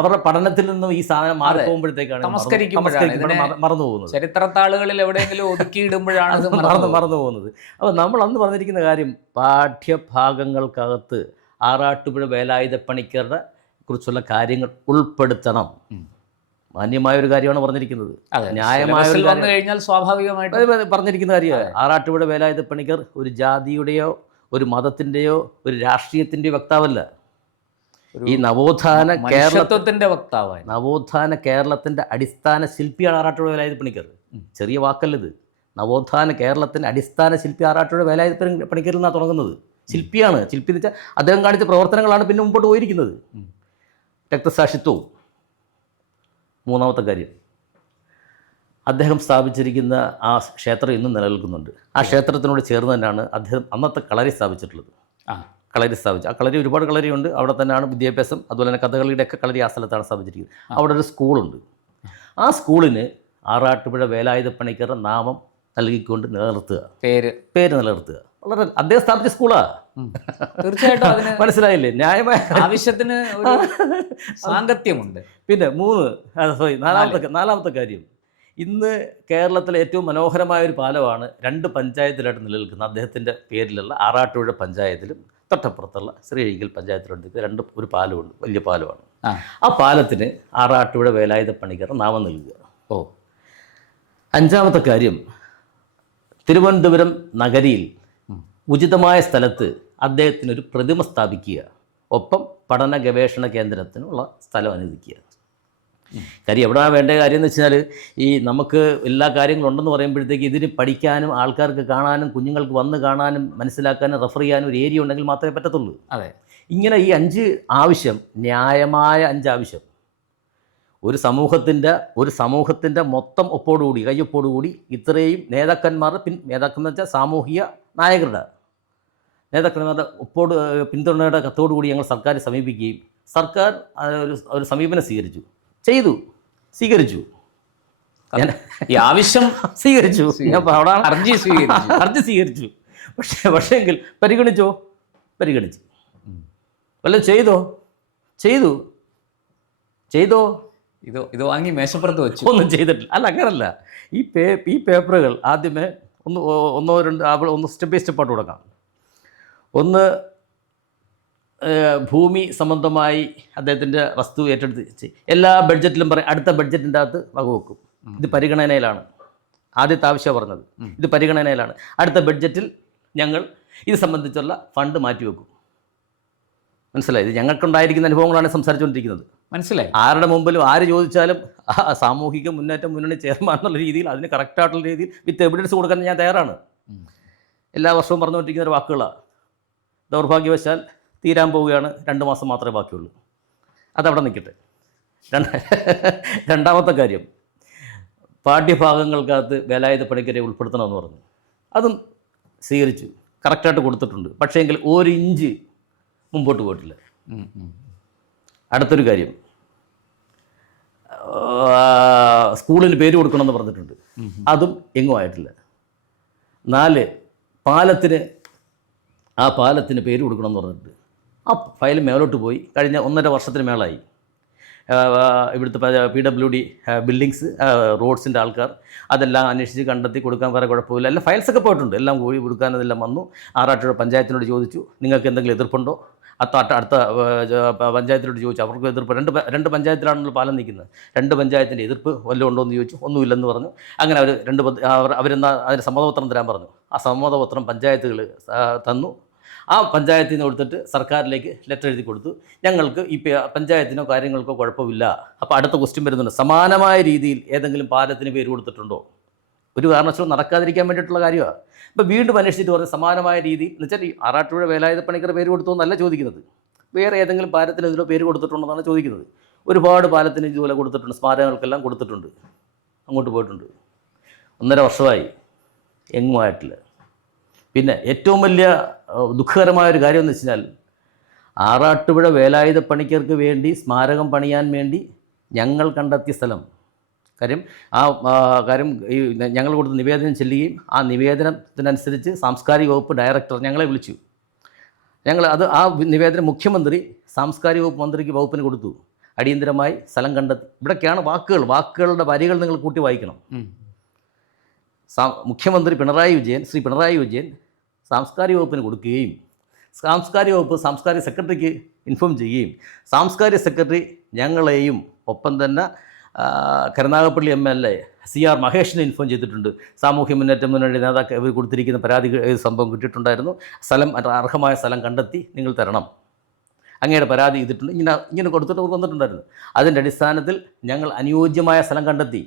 അവരുടെ പഠനത്തിൽ നിന്നും ഈ സാധനം മാറി പോകുമ്പോഴത്തേക്കാണ് മറന്നു പോകുന്നത്. ചരിത്രത്താളുകളിൽ എവിടെയെങ്കിലും ഒതുക്കിയിടുമ്പോഴാണ് മറന്നു പോകുന്നത്. അപ്പോൾ നമ്മൾ അന്ന് പറഞ്ഞിരിക്കുന്ന കാര്യം, പാഠ്യഭാഗങ്ങൾക്കകത്ത് ആറാട്ടുപുഴ വേലായുധപ്പണിക്കരുടെ കുറിച്ചുള്ള കാര്യങ്ങൾ ഉൾപ്പെടുത്തണം. മാന്യമായ ഒരു കാര്യമാണ് പറഞ്ഞിരിക്കുന്നത്, ന്യായമായ ഒരു വന്നു കഴിഞ്ഞാൽ സ്വാഭാവികമായിട്ട് പറഞ്ഞിരിക്കുന്ന കാര്യമാണ്. ആറാട്ടുപുഴ വേലായുധപ്പണിക്കർ ഒരു ജാതിയുടെയോ ഒരു മതത്തിൻ്റെയോ ഒരു രാഷ്ട്രീയത്തിൻ്റെയോ വക്താവല്ല. ഈ നവോത്ഥാന കേരളത്തിന്റെ വക്താവായി, നവോത്ഥാന കേരളത്തിന്റെ അടിസ്ഥാന ശില്പിയാണ് ആറാട്ടുപുഴ വേലായുധപ്പണിക്കർ. ചെറിയ വാക്കല്ലത്. നവോത്ഥാന കേരളത്തിന്റെ അടിസ്ഥാന ശില്പി ആറാട്ടുപുഴ വേലായുധപ്പണിക്കറിൽ നിന്നാണ് തുടങ്ങുന്നത്. ശില്പിയാണ്. ശില്പി എന്ന് വെച്ചാൽ അദ്ദേഹം കാണിച്ച പ്രവർത്തനങ്ങളാണ് പിന്നെ മുമ്പോട്ട് പോയിരിക്കുന്നത്. രക്തസാക്ഷിത്വവും. മൂന്നാമത്തെ കാര്യം, അദ്ദേഹം സ്ഥാപിച്ചിരിക്കുന്ന ആ ക്ഷേത്രം ഇന്നും നിലനിൽക്കുന്നുണ്ട്. ആ ക്ഷേത്രത്തിനോട് ചേർന്ന് തന്നെയാണ് അദ്ദേഹം അന്നത്തെ കളരി സ്ഥാപിച്ചിട്ടുള്ളത്. കളരി സ്ഥാപിച്ചു. ആ കളരി ഒരുപാട് കളരിയുണ്ട്. അവിടെ തന്നെയാണ് വിദ്യാഭ്യാസം, അതുപോലെ തന്നെ കഥകളിയുടെ ഒക്കെ കളരി ആ സ്ഥലത്താണ് സ്ഥാപിച്ചിരിക്കുന്നത്. അവിടെ ഒരു സ്കൂളുണ്ട്. ആ സ്കൂളിന് ആറാട്ടുപുഴ വേലായുധപ്പണിക്കരുടെ നാമം നൽകിക്കൊണ്ട് നിലനിർത്തുക, പേര് നിലനിർത്തുക. വളരെ അദ്ദേഹം സ്ഥാപിച്ച സ്കൂളാണ്. തീർച്ചയായിട്ടും അതിന് മനസ്സിലായില്ലേ? ന്യായമായ ആവശ്യത്തിന് സാങ്കത്യമുണ്ട്. പിന്നെ നാലാമത്തെ കാര്യം, ഇന്ന് കേരളത്തിലെ ഏറ്റവും മനോഹരമായ ഒരു പാലമാണ് 2 പഞ്ചായത്തിലായിട്ട് നിലനിൽക്കുന്ന അദ്ദേഹത്തിൻ്റെ പേരിലുള്ള ആറാട്ടുപുഴ പഞ്ചായത്തിലും തൊട്ടപ്പുറത്തുള്ള ശ്രീഴിക്കൽ പഞ്ചായത്തിലുണ്ട് ഒരു പാലമുണ്ട്, വലിയ പാലമാണ്. ആ പാലത്തിന് ആറാട്ടുപുഴ വേലായുധപ്പണിക്കർ നാമം നൽകുക. അഞ്ചാമത്തെ കാര്യം, തിരുവനന്തപുരം നഗരിയിൽ ഉചിതമായ സ്ഥലത്ത് അദ്ദേഹത്തിനൊരു പ്രതിമ സ്ഥാപിക്കുക. ഒപ്പം പഠന ഗവേഷണ കേന്ദ്രത്തിനുള്ള സ്ഥലം അനുവദിക്കുക. കാര്യം എവിടെയാണ് വേണ്ട കാര്യം എന്ന് വെച്ചാൽ, ഈ നമുക്ക് എല്ലാ കാര്യങ്ങളും ഉണ്ടെന്ന് പറയുമ്പോഴത്തേക്ക് ഇതിന് പഠിക്കാനും ആൾക്കാർക്ക് കാണാനും കുഞ്ഞുങ്ങൾക്ക് വന്ന് കാണാനും മനസ്സിലാക്കാനും റെഫർ ചെയ്യാനും ഒരു ഏരിയ ഉണ്ടെങ്കിൽ മാത്രമേ പറ്റത്തുള്ളൂ. അതെ, ഇങ്ങനെ ഈ 5 ആവശ്യം, ന്യായമായ 5 ആവശ്യം ഒരു സമൂഹത്തിൻ്റെ മൊത്തം ഒപ്പോടുകൂടി, കയ്യൊപ്പോടുകൂടി ഇത്രയും നേതാക്കന്മാരുടെ നേതാക്കന്മാർ വെച്ചാൽ സാമൂഹിക നായകരുടെ നേതാക്കന്മാരുടെ പിന്തുണയുടെ കത്തോടുകൂടി ഞങ്ങൾ സർക്കാരെ സമീപിക്കുകയും സർക്കാർ ഒരു സമീപനം സ്വീകരിച്ചു. ഈ ആവശ്യം സ്വീകരിച്ചു. ഹർജി സ്വീകരിച്ചു. പക്ഷേങ്കിൽ പരിഗണിച്ചു. വല്ലതും ചെയ്തോ ഇത് വാങ്ങി മേശപ്പുറത്ത് വെച്ചു. ഒന്നും ചെയ്തിട്ടില്ല. അങ്ങനല്ല. ഈ പേപ്പറുകൾ ആദ്യമേ ഒന്ന് സ്റ്റെപ്പ് ബൈ സ്റ്റെപ്പായിട്ട് കൊടുക്കാം. ഒന്ന്, ഭൂമി സംബന്ധമായി അദ്ദേഹത്തിൻ്റെ വസ്തു ഏറ്റെടുത്ത് എല്ലാ ബഡ്ജറ്റിലും പറയും, അടുത്ത ബഡ്ജറ്റിൻ്റെ അകത്ത് വകവെക്കും. ഇത് പരിഗണനയിലാണ്. ആദ്യത്തെ ആവശ്യമാണ് പറഞ്ഞത്, ഇത് പരിഗണനയിലാണ്. അടുത്ത ബഡ്ജറ്റിൽ ഞങ്ങൾ ഇത് സംബന്ധിച്ചുള്ള ഫണ്ട് മാറ്റിവെക്കും. മനസ്സിലായി? ഇത് ഞങ്ങൾക്കുണ്ടായിരിക്കുന്ന അനുഭവങ്ങളാണ് സംസാരിച്ചുകൊണ്ടിരിക്കുന്നത്. മനസ്സിലായി? ആരുടെ മുമ്പിലും ആര് ചോദിച്ചാലും സാമൂഹിക മുന്നേറ്റം മുന്നണി ചെയർമാൻ എന്നുള്ള രീതിയിൽ അതിന് കറക്റ്റായിട്ടുള്ള രീതിയിൽ വിത്ത് എവിഡൻസ് കൊടുക്കാൻ ഞാൻ തയ്യാറാണ്. എല്ലാ വർഷവും പറഞ്ഞുകൊണ്ടിരിക്കുന്ന ഒരു വാക്കുകളാണ്. ദൗർഭാഗ്യവശാൽ തീരാൻ പോവുകയാണ്. 2 മാസം മാത്രമേ ബാക്കിയുള്ളൂ. അതവിടെ നിൽക്കട്ടെ. രണ്ടാമത്തെ കാര്യം, പാഠ്യഭാഗങ്ങൾക്കകത്ത് വേലായുധപ്പണിക്കരെ ഉൾപ്പെടുത്തണമെന്ന് പറഞ്ഞു. അതും സ്വീകരിച്ചു, കറക്റ്റായിട്ട് കൊടുത്തിട്ടുണ്ട്. പക്ഷേ എങ്കിൽ 1 ഇഞ്ച് മുമ്പോട്ട് പോയിട്ടില്ല. അടുത്തൊരു കാര്യം, സ്കൂളിന് പേര് കൊടുക്കണമെന്ന് പറഞ്ഞിട്ടുണ്ട്. അതും എങ്ങും ആയിട്ടില്ല. 4, പാലത്തിന് പേര് കൊടുക്കണമെന്ന് പറഞ്ഞിട്ടുണ്ട്. ആ ഫയൽ മേലോട്ട് പോയി. കഴിഞ്ഞ 1.5 വർഷത്തിന് മേളായി. ഇവിടുത്തെ PWD ബിൽഡിങ്സ്, റോഡ്സിൻ്റെ ആൾക്കാർ അതെല്ലാം അന്വേഷിച്ച് കണ്ടെത്തി കൊടുക്കാൻ വേറെ കുഴപ്പമില്ല. എല്ലാം ഫയൽസൊക്കെ പോയിട്ടുണ്ട്. എല്ലാം കോഴി കൊടുക്കാൻ അതെല്ലാം വന്നു. ആറാട്ടുപുഴ പഞ്ചായത്തിനോട് ചോദിച്ചു, നിങ്ങൾക്ക് എന്തെങ്കിലും എതിർപ്പുണ്ടോ? അടുത്ത പഞ്ചായത്തിനോട് ചോദിച്ചു, അവർക്ക് എതിർപ്പ്. രണ്ട് പഞ്ചായത്തിലാണല്ലോ പാലം നിൽക്കുന്നത്. 2 പഞ്ചായത്തിൻ്റെ എതിർപ്പ് വല്ലതും ഉണ്ടോ എന്ന് ചോദിച്ചു. ഒന്നുമില്ലെന്ന് പറഞ്ഞു. അങ്ങനെ അവരെന്താ അതിന് സമ്മതപത്രം തരാൻ പറഞ്ഞു. ആ സമ്മതപത്രം പഞ്ചായത്തുകൾ തന്നു. ആ പഞ്ചായത്തിൽ നിന്ന് കൊടുത്തിട്ട് സർക്കാരിലേക്ക് ലെറ്റർ എഴുതി കൊടുത്തു, ഞങ്ങൾക്ക് ഈ പഞ്ചായത്തിനോ കാര്യങ്ങൾക്കോ കുഴപ്പമില്ല. അപ്പോൾ അടുത്ത ക്വസ്റ്റ്യൻ വരുന്നുണ്ട്, സമാനമായ രീതിയിൽ ഏതെങ്കിലും പാലത്തിന് പേര് കൊടുത്തിട്ടുണ്ടോ? ഒരു കാരണവശാലും നടക്കാതിരിക്കാൻ വേണ്ടിയിട്ടുള്ള കാര്യമാണ്. ഇപ്പോൾ വീണ്ടും അന്വേഷിച്ചിട്ട് പറഞ്ഞ് സമാനമായ രീതിയിൽ എന്ന് വെച്ചാൽ ഈ ആറാട്ടുപുഴ വേലായുധപ്പണിക്കർ പേര് കൊടുത്തോ എന്നല്ല ചോദിക്കുന്നത്, വേറെ ഏതെങ്കിലും പാലത്തിന് ഇതിലോ പേര് കൊടുത്തിട്ടുണ്ടെന്നാണ് ചോദിക്കുന്നത്. ഒരുപാട് പാലത്തിന് ഇതുപോലെ കൊടുത്തിട്ടുണ്ട്, സ്മാരകങ്ങൾക്കെല്ലാം കൊടുത്തിട്ടുണ്ട്, അങ്ങോട്ട് പോയിട്ടുണ്ട്. 1.5 വർഷമായി, എങ്ങും ആയിട്ടില്ല. പിന്നെ ഏറ്റവും വലിയ ദുഃഖകരമായൊരു കാര്യം എന്ന് വെച്ചാൽ ആറാട്ടുപുഴ വേലായുധ പണിക്കർക്ക് വേണ്ടി സ്മാരകം പണിയാൻ വേണ്ടി ഞങ്ങൾ കണ്ടെത്തിയ സ്ഥലം. കാര്യം കാര്യം ഈ ഞങ്ങൾ കൊടുത്ത നിവേദനം ചെല്ലുകയും ആ നിവേദനത്തിനനുസരിച്ച് സാംസ്കാരിക വകുപ്പ് ഡയറക്ടർ ഞങ്ങളെ വിളിച്ചു. ആ നിവേദനം മുഖ്യമന്ത്രി സാംസ്കാരിക വകുപ്പിന് കൊടുത്തു. അടിയന്തരമായി സ്ഥലം കണ്ടെത്തി. ഇവിടൊക്കെയാണ് വാക്കുകളുടെ വരികൾ നിങ്ങൾ കൂട്ടി വായിക്കണം. മുഖ്യമന്ത്രി ശ്രീ പിണറായി വിജയൻ സാംസ്കാരിക വകുപ്പിന് കൊടുക്കുകയും സാംസ്കാരിക വകുപ്പ് സാംസ്കാരിക സെക്രട്ടറിക്ക് ഇൻഫോം ചെയ്യുകയും സാംസ്കാരിക സെക്രട്ടറി ഞങ്ങളെയും ഒപ്പം തന്നെ കരുനാഗപ്പള്ളി MLA CR മഹേഷിനെ ഇൻഫോം ചെയ്തിട്ടുണ്ട്. സാമൂഹ്യ മുന്നേറ്റ മുന്നണി നേതാക്കൾ കൊടുത്തിരിക്കുന്ന പരാതി സംഭവം കിട്ടിയിട്ടുണ്ടായിരുന്നു. അർഹമായ സ്ഥലം കണ്ടെത്തി നിങ്ങൾ തരണം, അങ്ങയുടെ പരാതി ചെയ്തിട്ടുണ്ട്, ഇങ്ങനെ കൊടുത്തിട്ട് വന്നിട്ടുണ്ടായിരുന്നു. അതിൻ്റെ അടിസ്ഥാനത്തിൽ ഞങ്ങൾ അനുയോജ്യമായ സ്ഥലം കണ്ടെത്തി.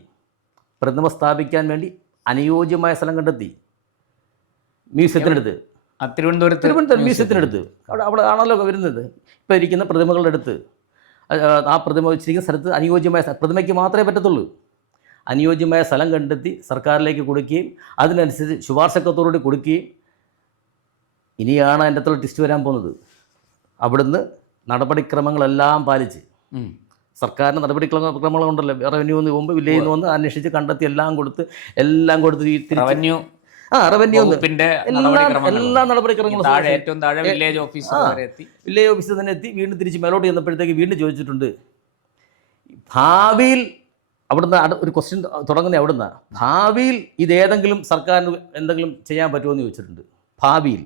പ്രതിമ സ്ഥാപിക്കാൻ വേണ്ടി അനുയോജ്യമായ സ്ഥലം കണ്ടെത്തി. മ്യൂസിയത്തിനടുത്ത്, തിരുവനന്തപുരം മ്യൂസിയത്തിനടുത്ത്, അവിടെ ആണല്ലോ വരുന്നത്. ഇപ്പോൾ ഇരിക്കുന്ന പ്രതിമകളുടെ അടുത്ത്, ആ പ്രതിമ വെച്ചിരിക്കുന്ന സ്ഥലത്ത് അനുയോജ്യമായ പ്രതിമയ്ക്ക് മാത്രമേ പറ്റത്തുള്ളൂ. അനുയോജ്യമായ സ്ഥലം കണ്ടെത്തി സർക്കാരിലേക്ക് കൊടുക്കുകയും അതിനനുസരിച്ച് ശുപാർശക്കത്തോടുകൂടി കൊടുക്കുകയും, ഇനിയാണ് അതിൻ്റെ അകത്തുള്ള ടിസ്റ്റ് വരാൻ പോകുന്നത്. അവിടുന്ന് നടപടിക്രമങ്ങളെല്ലാം പാലിച്ച്, സർക്കാരിൻ്റെ നടപടിക്രമങ്ങളുണ്ടല്ലോ, റവന്യൂ നിന്ന് പോകുമ്പോൾ വില്ലേജിൽ നിന്ന് വന്ന് അന്വേഷിച്ച് കണ്ടെത്തി എല്ലാം കൊടുത്ത് റവന്യൂ എല്ലാ നടപടിക്രമങ്ങളും വില്ലേജ് ഓഫീസിൽ തന്നെ എത്തി. വീണ്ടും തിരിച്ച് മേലോട്ട് ചെന്നപ്പോഴത്തേക്ക് വീണ്ടും ചോദിച്ചിട്ടുണ്ട്, ഭാവിയിൽ അവിടുന്ന് ഒരു ക്വസ്റ്റ്യൻ തുടങ്ങുന്നത് അവിടുന്ന്, ഭാവിയിൽ ഇതേതെങ്കിലും സർക്കാരിന് എന്തെങ്കിലും ചെയ്യാൻ പറ്റുമോ എന്ന് ചോദിച്ചിട്ടുണ്ട്. ഭാവിയിൽ.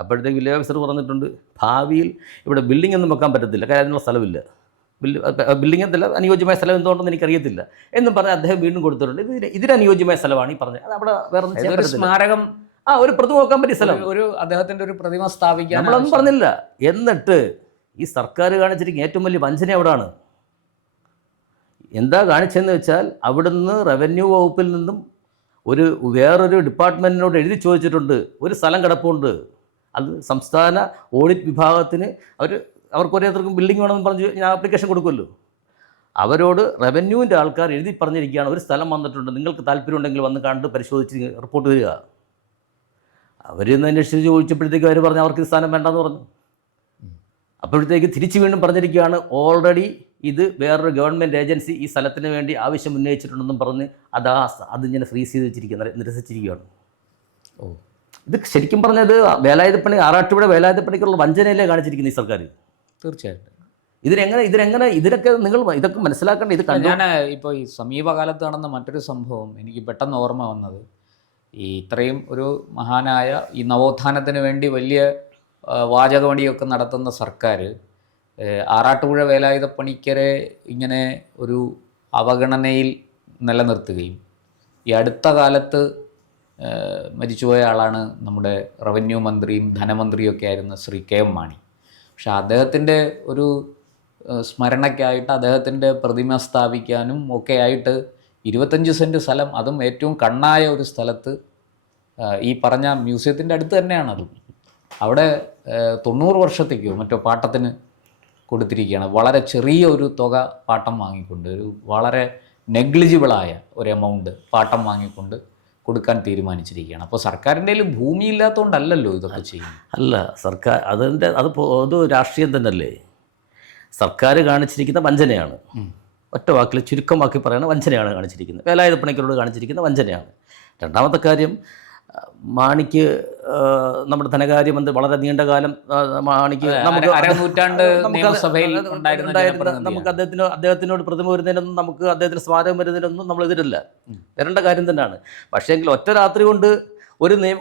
അപ്പോഴത്തേക്ക് വില്ലേജ് ഓഫീസർ പറഞ്ഞിട്ടുണ്ട്, ഭാവിയിൽ ഇവിടെ ബിൽഡിംഗ് ഒന്നും വെക്കാൻ പറ്റത്തില്ല, കാര്യം അതിനുള്ള സ്ഥലമില്ല. ബിൽഡിംഗ് എന്തല്ല, അനുയോജ്യമായ സ്ഥലം എന്തുകൊണ്ടെന്ന് എനിക്കറിയത്തില്ല എന്നും പറഞ്ഞ് അദ്ദേഹം വീണ്ടും കൊടുത്തിട്ടുണ്ട്. ഇതിനനുയോജ്യമായ സ്ഥലമാണ് ഈ പറഞ്ഞത്. അത് അവിടെ വേറെ സ്മാരകം, ഒരു പ്രതിമ വെക്കാൻ പറ്റിയ സ്ഥലം, അദ്ദേഹത്തിന്റെ ഒരു പ്രതിമ സ്ഥാപിക്കാൻ നമ്മളൊന്നും പറഞ്ഞില്ല. എന്നിട്ട് ഈ സർക്കാർ കാണിച്ചിരിക്കുന്ന ഏറ്റവും വലിയ വഞ്ചന അവിടാണ്. എന്താ കാണിച്ചതെന്ന് വെച്ചാൽ, അവിടുന്ന് റവന്യൂ വകുപ്പിൽ നിന്നും വേറൊരു ഡിപ്പാർട്ട്മെൻറ്റിനോട് എഴുതി ചോദിച്ചിട്ടുണ്ട്, ഒരു സ്ഥലം കിടപ്പുണ്ട്, അത് സംസ്ഥാന ഓഡിറ്റ് വിഭാഗത്തിന് അവർക്ക് ഓരോരുത്തർക്കും ബിൽഡിംഗ് വേണമെന്ന് പറഞ്ഞ് ഞാൻ ആപ്ലിക്കേഷൻ കൊടുക്കുമല്ലോ, അവരോട് റവന്യൂവിൻ്റെ ആൾക്കാർ എഴുതി പറഞ്ഞിരിക്കുകയാണ്, ഒരു സ്ഥലം വന്നിട്ടുണ്ട്, നിങ്ങൾക്ക് താല്പര്യമുണ്ടെങ്കിൽ വന്ന് കണ്ട് പരിശോധിച്ച് റിപ്പോർട്ട് തരിക. അവരിന്ന് അന്വേഷിച്ച് ചോദിച്ചപ്പോഴത്തേക്ക് അവർ പറഞ്ഞു അവർക്ക് സ്ഥലം വേണ്ടെന്ന് പറഞ്ഞു. അപ്പോഴത്തേക്ക് തിരിച്ച് വീണ്ടും പറഞ്ഞിരിക്കുകയാണ്, ഓൾറെഡി ഇത് വേറൊരു ഗവൺമെൻറ് ഏജൻസി ഈ സ്ഥലത്തിന് വേണ്ടി ആവശ്യം ഉന്നയിച്ചിട്ടുണ്ടെന്നും പറഞ്ഞ് അതിങ്ങനെ ഫ്രീസ് ചെയ്ത് നിരസിച്ചിരിക്കുകയാണ്. ഇത് ശരിക്കും പറഞ്ഞത് ആറാട്ടുപുഴ വേലായുധപ്പണിക്കുള്ള വഞ്ചനയിലേ കാണിച്ചിരിക്കുന്നത് ഈ സർക്കാർ. തീർച്ചയായിട്ടും ഇതൊക്കെ മനസ്സിലാക്കേണ്ട. ഇത് ഞാൻ ഇപ്പോൾ ഈ സമീപകാലത്ത് നടന്ന മറ്റൊരു സംഭവം എനിക്ക് പെട്ടെന്ന് ഓർമ്മ വന്നത്, ഈ ഇത്രയും ഒരു മഹാനായ ഈ നവോത്ഥാനത്തിന് വേണ്ടി വലിയ വാചകമണിയൊക്കെ നടത്തുന്ന സർക്കാർ ആറാട്ടുപുഴ വേലായുധപ്പണിക്കരെ ഇങ്ങനെ ഒരു അവഗണനയിൽ നിലനിർത്തുകയും, ഈ അടുത്ത കാലത്ത് മരിച്ചുപോയ ആളാണ് നമ്മുടെ റവന്യൂ മന്ത്രിയും ധനമന്ത്രിയൊക്കെ ആയിരുന്ന ശ്രീ KM മാണി. പക്ഷെ അദ്ദേഹത്തിൻ്റെ ഒരു സ്മരണയ്ക്കായിട്ട് അദ്ദേഹത്തിൻ്റെ പ്രതിമ സ്ഥാപിക്കാനും ഒക്കെ ആയിട്ട് 25 സെൻറ്റ് സ്ഥലം, അതും ഏറ്റവും കണ്ണായ ഒരു സ്ഥലത്ത്, ഈ പറഞ്ഞ മ്യൂസിയത്തിൻ്റെ അടുത്ത് തന്നെയാണത്, അവിടെ 90 വർഷത്തേക്കോ മറ്റോ പാട്ടത്തിന് കൊടുത്തിരിക്കുകയാണ്. വളരെ ചെറിയ ഒരു തുക പാട്ടം വാങ്ങിക്കൊണ്ട്, ഒരു വളരെ നെഗ്ലിജിബിളായ ഒരു എമൗണ്ട് പാട്ടം വാങ്ങിക്കൊണ്ട് കൊടുക്കാൻ തീരുമാനിച്ചിരിക്കുകയാണ്. അപ്പോൾ സർക്കാരിൻ്റെ കയ്യിൽ ഭൂമി ഇല്ലാത്തതുകൊണ്ടല്ലല്ലോ ഇതൊക്കെ ചെയ്യുന്നത്. അല്ല, സർക്കാർ അത് രാഷ്ട്രീയം തന്നെയല്ലേ. സർക്കാർ കാണിച്ചിരിക്കുന്ന വഞ്ചനയാണ്. ഒറ്റ വാക്കിൽ ചുരുക്കമാക്കി പറയുന്ന വഞ്ചനയാണ് കാണിച്ചിരിക്കുന്നത്. വേലായുധപ്പണിക്കരോട് കാണിച്ചിരിക്കുന്ന വഞ്ചനയാണ്. രണ്ടാമത്തെ കാര്യം, മാണിക്ക് നമ്മുടെ ധനകാര്യമന്ത്രി വളരെ നീണ്ട കാലം മാണിക്ക് നമുക്ക് അദ്ദേഹത്തിനോട് പ്രതിമ വരുന്നതിനൊന്നും, നമുക്ക് അദ്ദേഹത്തിന് സ്മാരകം വരുന്നതിനൊന്നും നമ്മൾ എതിരല്ല, വരേണ്ട കാര്യം തന്നെയാണ്. പക്ഷേങ്കിൽ ഒറ്റ രാത്രി കൊണ്ട്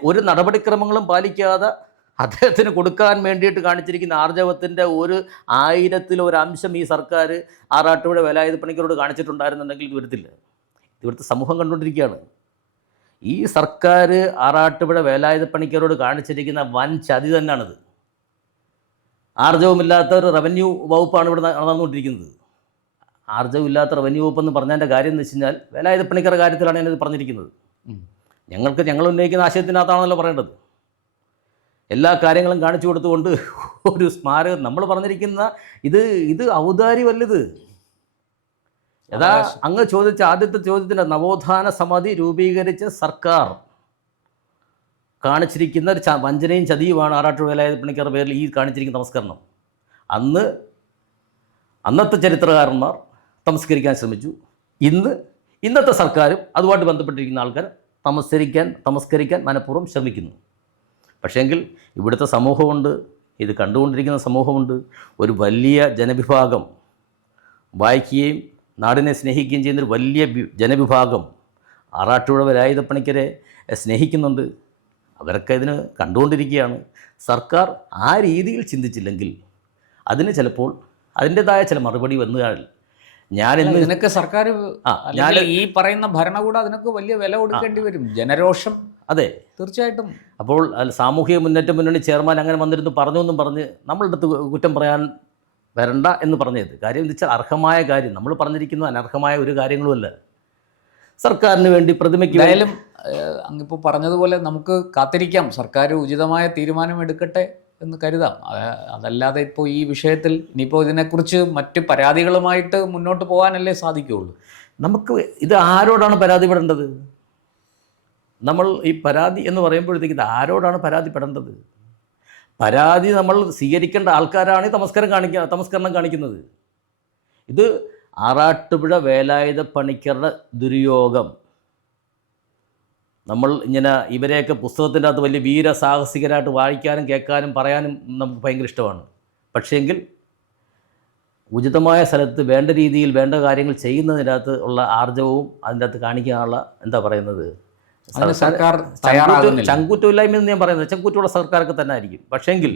ഒരു നടപടിക്രമങ്ങളും പാലിക്കാതെ അദ്ദേഹത്തിന് കൊടുക്കാൻ വേണ്ടിയിട്ട് കാണിച്ചിരിക്കുന്ന ആർജവത്തിൻ്റെ 1000-ൽ 1 അംശം ഈ സർക്കാർ ആറാട്ടുപുഴ വേലായുധപ്പണിക്കരോട് കാണിച്ചിട്ടുണ്ടായിരുന്നുണ്ടെങ്കിൽ ഇത് വരത്തില്ല. ഇവിടുത്തെ സമൂഹം കണ്ടുകൊണ്ടിരിക്കുകയാണ്. ഈ സർക്കാർ ആറാട്ടുപുഴ വേലായുധപ്പണിക്കരോട് കാണിച്ചിരിക്കുന്ന വൻ ചതി തന്നെയാണിത്. ആർജവമില്ലാത്ത ഒരു റവന്യൂ വകുപ്പാണ് ഇവിടെ നടന്നുകൊണ്ടിരിക്കുന്നത്. ആർജവമില്ലാത്ത റവന്യൂ വകുപ്പ് എന്ന് പറഞ്ഞതിൻ്റെ കാര്യം എന്ന് വെച്ച് കഴിഞ്ഞാൽ, വേലായുധപ്പണിക്കരുടെ കാര്യത്തിലാണ് ഞാനിത് പറഞ്ഞിരിക്കുന്നത്. ഞങ്ങൾ ഉന്നയിക്കുന്ന ആശയത്തിനകത്താണല്ലോ പറയേണ്ടത്. എല്ലാ കാര്യങ്ങളും കാണിച്ചു കൊടുത്തുകൊണ്ട് ഒരു സ്മാരകം നമ്മൾ പറഞ്ഞിരിക്കുന്ന ഇത് ഔദാര്യമല്ലത്. അങ്ങ് ചോദിച്ച ആദ്യത്തെ ചോദ്യത്തിൻ്റെ നവോത്ഥാന സമിതി രൂപീകരിച്ച സർക്കാർ കാണിച്ചിരിക്കുന്ന ഒരു വഞ്ചനയും ചതിയുമാണ് ആറാട്ടുപുഴ വേലായുധപ്പണിക്കരുടെ പേരിൽ ഈ കാണിച്ചിരിക്കുന്ന നമസ്കരണം. അന്നത്തെ ചരിത്രകാരന്മാർ തമസ്കരിക്കാൻ ശ്രമിച്ചു. ഇന്നത്തെ സർക്കാരും അതുമായിട്ട് ബന്ധപ്പെട്ടിരിക്കുന്ന ആൾക്കാർ തമസ്കരിക്കാൻ മനഃപൂർവ്വം ശ്രമിക്കുന്നു. പക്ഷേങ്കിൽ ഇവിടുത്തെ സമൂഹമുണ്ട്, ഇത് കണ്ടുകൊണ്ടിരിക്കുന്ന സമൂഹമുണ്ട്, ഒരു വലിയ ജനവിഭാഗം, വായിക്കുകയും നാടിനെ സ്നേഹിക്കുകയും ചെയ്യുന്നൊരു വലിയ ജനവിഭാഗം ആറാട്ടുപുഴ വേലായുധപ്പണിക്കരെ സ്നേഹിക്കുന്നുണ്ട്. അവരൊക്കെ ഇതിന് കണ്ടുകൊണ്ടിരിക്കുകയാണ്. സർക്കാർ ആ രീതിയിൽ ചിന്തിച്ചില്ലെങ്കിൽ അതിന് ചിലപ്പോൾ അതിൻ്റെതായ ചില മറുപടി വന്നു കാണില്ല. ഇതിനൊക്കെ സർക്കാർ ഈ പറയുന്ന ഭരണകൂടം അതിനൊക്കെ വലിയ വില കൊടുക്കേണ്ടി വരും. ജനരോഷം. അതെ, തീർച്ചയായിട്ടും. അപ്പോൾ സാമൂഹിക മുന്നേറ്റ മുന്നണി ചെയർമാൻ അങ്ങനെ വന്നിരുന്നു പറഞ്ഞൊന്നും പറഞ്ഞ് നമ്മളുടെ അടുത്ത് കുറ്റം പറയാൻ വരണ്ട എന്ന് പറഞ്ഞത്. കാര്യം എന്ന് വെച്ചാൽ അർഹമായ കാര്യം നമ്മൾ പറഞ്ഞിരിക്കുന്നു, അനർഹമായ ഒരു കാര്യങ്ങളുമല്ല. സർക്കാരിന് വേണ്ടി പ്രതിമയ്ക്ക് എന്തായാലും അങ്ങിപ്പോൾ പറഞ്ഞതുപോലെ നമുക്ക് കാത്തിരിക്കാം. സർക്കാർ ഉചിതമായ തീരുമാനം എടുക്കട്ടെ എന്ന് കരുതാം. അതല്ലാതെ ഇപ്പോൾ ഈ വിഷയത്തിൽ ഇനിയിപ്പോൾ ഇതിനെക്കുറിച്ച് മറ്റ് പരാതികളുമായിട്ട് മുന്നോട്ട് പോകാനല്ലേ സാധിക്കുകയുള്ളൂ. നമുക്ക് ഇത് ആരോടാണ് പരാതിപ്പെടേണ്ടത്? നമ്മൾ ഈ പരാതി എന്ന് പറയുമ്പോഴത്തേക്ക് ഇത് ആരോടാണ് പരാതിപ്പെടേണ്ടത്? പരാതി നമ്മൾ സ്വീകരിക്കേണ്ട ആൾക്കാരാണ് തമസ്കരണം കാണിക്കുന്നത്. ഇത് ആറാട്ടുപുഴ വേലായുധപ്പണിക്കരുടെ ദുര്യോഗം. നമ്മൾ ഇങ്ങനെ ഇവരെയൊക്കെ പുസ്തകത്തിൻ്റെ അകത്ത് വലിയ വീരസാഹസികരായിട്ട് വായിക്കാനും കേൾക്കാനും പറയാനും നമുക്ക് ഭയങ്കര ഇഷ്ടമാണ്. പക്ഷേങ്കിൽ ഉചിതമായ സ്ഥലത്ത് വേണ്ട രീതിയിൽ വേണ്ട കാര്യങ്ങൾ ചെയ്യുന്നതിനകത്ത് ഉള്ള ആർജവവും അതിൻ്റെ അകത്ത് കാണിക്കാനുള്ള എന്താ പറയുന്നത്, സർക്കാർ ചങ്കൂറ്റമില്ലായ്മ എന്ന് ഞാൻ പറയുന്നത് ചങ്കൂറ്റുള്ള സർക്കാരൊക്കെ തന്നെ ആയിരിക്കും. പക്ഷേങ്കിൽ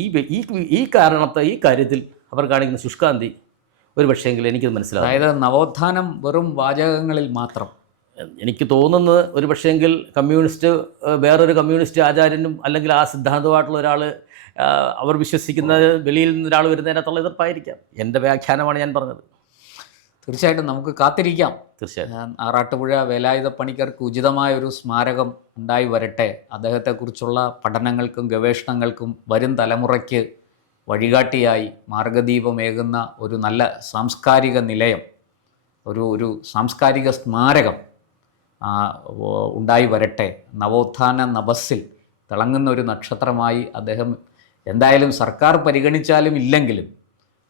ഈ കാര്യത്തിൽ അവർ കാണിക്കുന്ന ശുഷ്കാന്തി ഒരു പക്ഷേങ്കിൽ എനിക്കത് മനസ്സിലാവും. അതായത് നവോത്ഥാനം വെറും വാചകങ്ങളിൽ മാത്രം. എനിക്ക് തോന്നുന്നത് ഒരു പക്ഷേങ്കിൽ വേറൊരു കമ്മ്യൂണിസ്റ്റ് ആചാര്യനും അല്ലെങ്കിൽ ആ സിദ്ധാന്തമായിട്ടുള്ള ഒരാൾ അവർ വിശ്വസിക്കുന്ന വെളിയിൽ നിന്ന് ഒരാൾ വരുന്നതിനകത്തുള്ള എതിർപ്പായിരിക്കാം. എൻ്റെ വ്യാഖ്യാനമാണ് ഞാൻ പറഞ്ഞത്. തീർച്ചയായിട്ടും നമുക്ക് കാത്തിരിക്കാം. തീർച്ചയായിട്ടും ആറാട്ടുപുഴ വേലായുധപ്പണിക്കർക്ക് ഉചിതമായ ഒരു സ്മാരകം ഉണ്ടായി വരട്ടെ. അദ്ദേഹത്തെക്കുറിച്ചുള്ള പഠനങ്ങൾക്കും ഗവേഷണങ്ങൾക്കും വരും തലമുറയ്ക്ക് വഴികാട്ടിയായി മാർഗദീപമേകുന്ന ഒരു നല്ല സാംസ്കാരിക നിലയം, ഒരു സാംസ്കാരിക സ്മാരകം ഉണ്ടായി വരട്ടെ. നവോത്ഥാന നഭസ്സിൽ തിളങ്ങുന്ന ഒരു നക്ഷത്രമായി അദ്ദേഹം എന്തായാലും സർക്കാർ പരിഗണിച്ചാലും ഇല്ലെങ്കിലും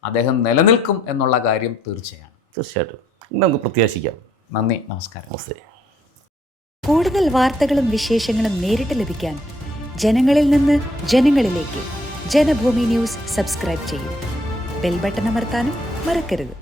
അദ്ദേഹം നിലനിൽക്കും എന്നുള്ള കാര്യം തീർച്ചയാണ്. തീർച്ചയായിട്ടും നമുക്ക് പ്രത്യാശിക്കാം. നന്ദി, നമസ്കാരം. നമസ്തേ. കൂടുതൽ വാർത്തകളും വിശേഷങ്ങളും നേരിട്ട് ലഭിക്കാൻ ജനങ്ങളിൽ നിന്ന് ജനങ്ങളിലേക്ക് ജനഭൂമി ന്യൂസ് സബ്സ്ക്രൈബ് ചെയ്യൂ. ബെൽ ബട്ടൺ അമർത്താനും മറക്കരുത്.